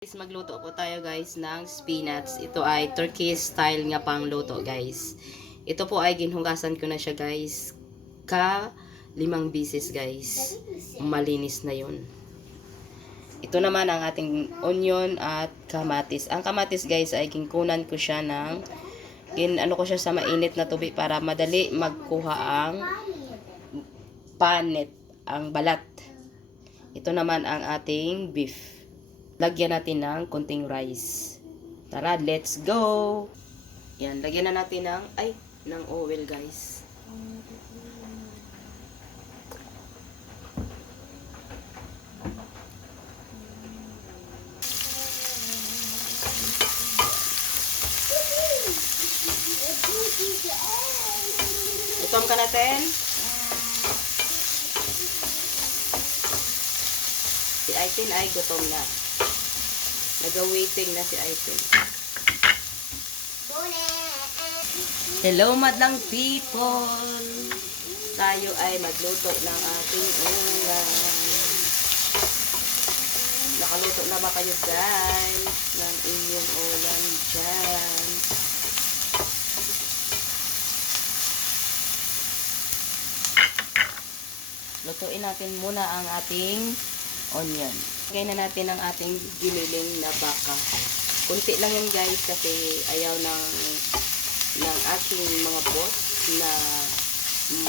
Guys, magluto po tayo guys ng spinach. Ito ay Turkish style nga pang luto guys. Ito po ay ginhugasan ko na siya guys. Ka limang bisis guys. Malinis na yun. Ito naman ang ating onion at kamatis. Ang kamatis guys ay kinkunan ko siya ng gin ano ko siya sa mainit na tubig para madali magkuha ang panet, ang balat. Ito naman ang ating beef lagyan natin ng konting rice. Tara, let's go! Yan, lagyan na natin ng, ay, ng oil guys. Itom ka natin. Si Aitin ay gutom na. Nag-waiting na si Aitin. Hello, madlang people! Tayo ay magluto ng ating ulam. Nakaluto na ba kayo guys ng inyong ulam dyan? Lutuin natin muna ang ating onion. Lagay na natin ang ating giniling na baka. Kunti lang yan guys kasi ayaw ng ng aking mga boss na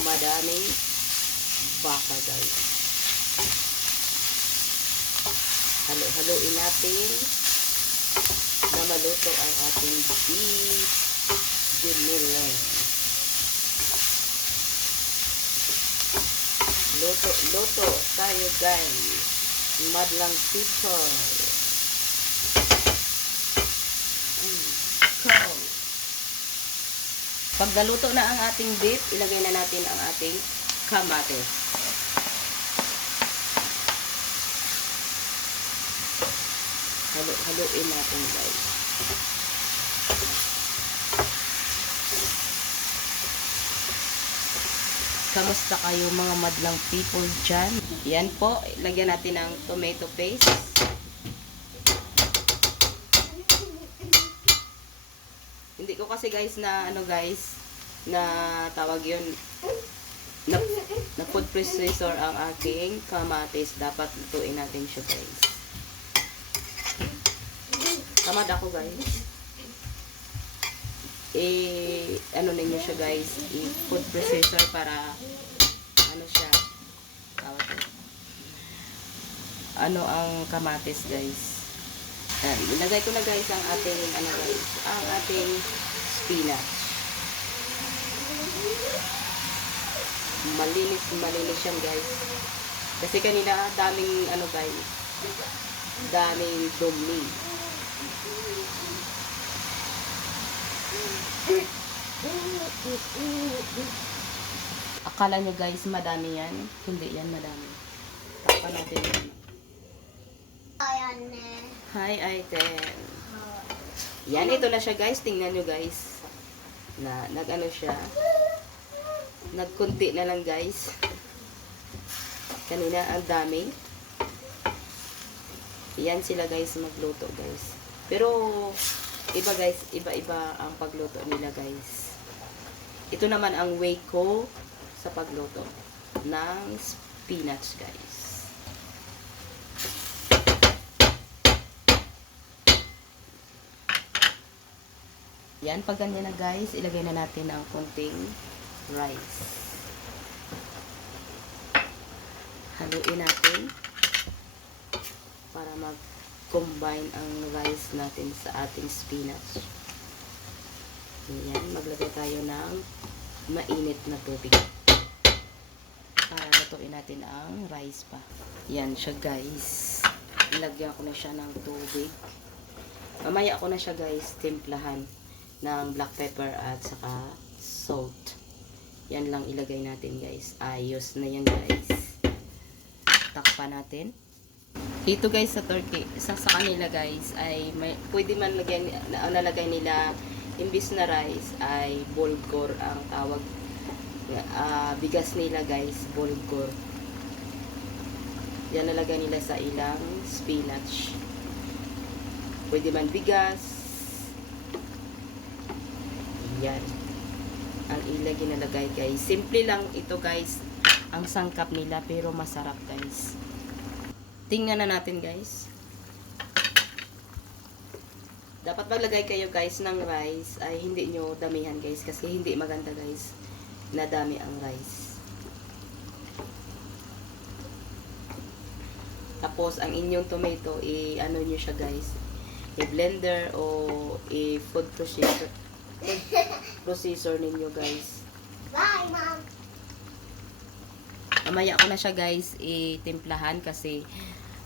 madaming baka guys. Halo-haloin natin na maluto ang ating beef giniling. Luto, luto tayo guys. Madlang people. Mm, cold. Pag na ang ating beef, ilagay na natin ang ating kamatis. Halo, haluin natin guys. Kamusta kayo mga madlang people dyan? Yan po, lagyan natin ng tomato paste. Hindi ko kasi guys na ano guys, na tawag yun, na, na food processor ang aking kamatis. Dapat lutuin natin siya guys. Tamad ako guys eh, ano ninyo siya guys, i-food processor para, ano siya, tawag ko. Ano ang kamatis guys. Yan, ilagay ko na guys ang ating, ano guys, ang ating spinach. Malinis, malinis yan guys. Kasi kanina, daming, ano guys, daming dumi. Akala nyo guys, madami yan. Hindi yan madami. Takpan natin yan. Hi, Aiten. Yan, ito na siya guys. Tingnan nyo guys. Na, nag-ano siya. Nagkunti na lang guys. Kanina, ang dami. Yan sila guys magluto guys. Pero, iba guys, iba-iba ang pagluto nila guys. Ito naman ang way ko sa pagluto ng spinach guys. Yan, pag ganyan na guys, ilagay na natin ang konting rice. Haluin natin para mag-combine ang rice natin sa ating spinach. Yan, maglagay tayo ng mainit na tubig. Para lutuin natin ang rice pa. Yan siya guys. Ilagyan ko na siya ng tubig. Mamaya ko na siya guys timplahan ng black pepper at saka salt. Yan lang ilagay natin guys. Ayos na yan guys. Takpan natin. Dito guys sa turkey, sa, sa kanila guys ay may, pwede man lagyan, na, nalagay nila imbis na rice ay bulgur ang tawag ah, bigas nila guys, bulgur. Yan nalagay nila sa ilang spinach. Pwede man bigas. Yan. Ang ilagay nalagay guys. Simple lang ito guys. Ang sangkap nila pero masarap guys. Tingnan na natin guys. Dapat maglagay kayo guys ng rice ay hindi nyo damihan guys kasi hindi maganda guys na dami ang rice. Tapos ang inyong tomato i ano nyo siya guys i-blender o i-food processor processor ninyo guys. Bye, Mom. Mamaya ko na siya guys itimplahan kasi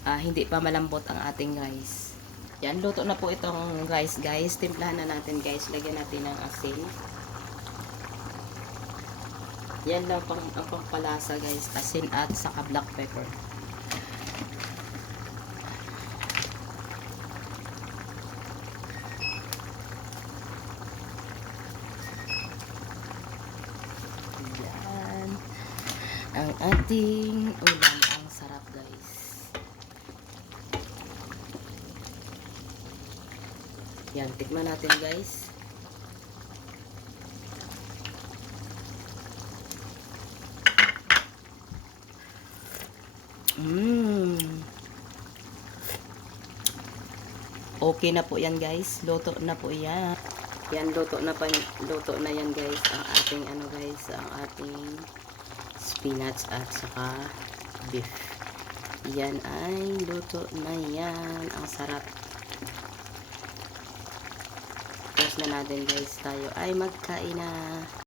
ah, hindi pa malambot ang ating rice. Yan, luto na po itong rice guys. Timplahan na natin guys. Lagyan natin ng asin. Yan lang pang, ang pangpalasa guys. Asin at saka black pepper. Yan. Ang ating ulam. Ang sarap guys. Yan, tikman natin guys. Mmm. Okay na po yan guys. Luto na po yan. Yan, luto na pa, luto na yan guys. Ang ating ano guys, ang ating spinach at saka beef. Yan ay luto na yan. Ang sarap. Tapos na natin guys tayo ay magkain na.